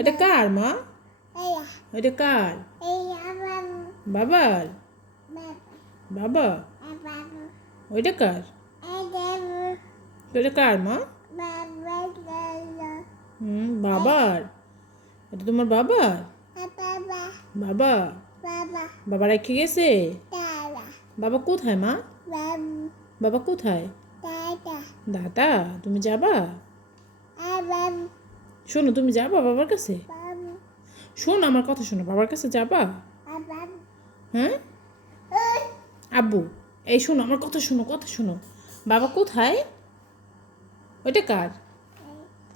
এটা কার মা? এটা কার? বাবার? বাবা? ওইটা কার? এটা কার মা? বাবার। এটা তোমার বাবার? বাবা? বাবা রেখে গেছে? বাবা কোথায় মা? বাবা কোথায়? দাদা তুমি যাবা? শোনো তুমি যাবা বাবার কাছে? শোনো আমার কথা শোনো, বাবার কাছে যাবা? হ্যাঁ আব্বু, এই শোনো আমার কথা শোনো, কথা শোনো। বাবা কোথায়? ওইটা কার?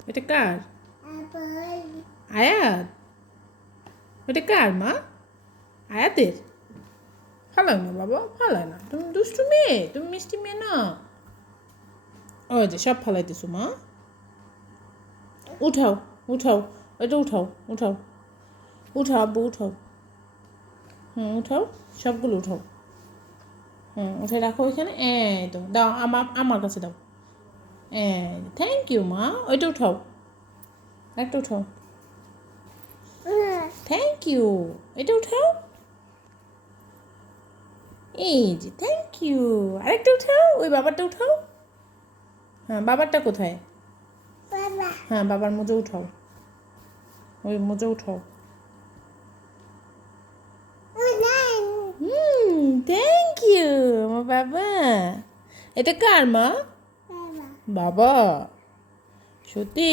এটা কার? আয়াত? ওইটা কার মা? আয়াতের? ফালাও না বাবা, ফালায় না, তুমি দুষ্টু মেয়ে, তুমি মিষ্টি মেয়ে না। ওই যে সব ফালাইতেছো মা। উঠাও উঠাও, ওইটা উঠাও উঠাও উঠাও আব্বু উঠাও। উঠাও, সবগুলো উঠাও। উঠে রাখো ওইখানে। এই তো দাও, আমার কাছে দাও। থ্যাংক ইউ মা। ওইটা উঠাও, একটা উঠাও। থ্যাংক ইউ, এটা উঠাও। এই যে থ্যাংক ইউ, আরেকটা উঠাও, ওই বাবারটা উঠাও। বাবারটা কোথায়? বাবার মোজা উঠাও, ওই মোজা উঠাও। থ্যাংক ইউ আমার বাবা। এটা কার মা? বাবা সত্যি?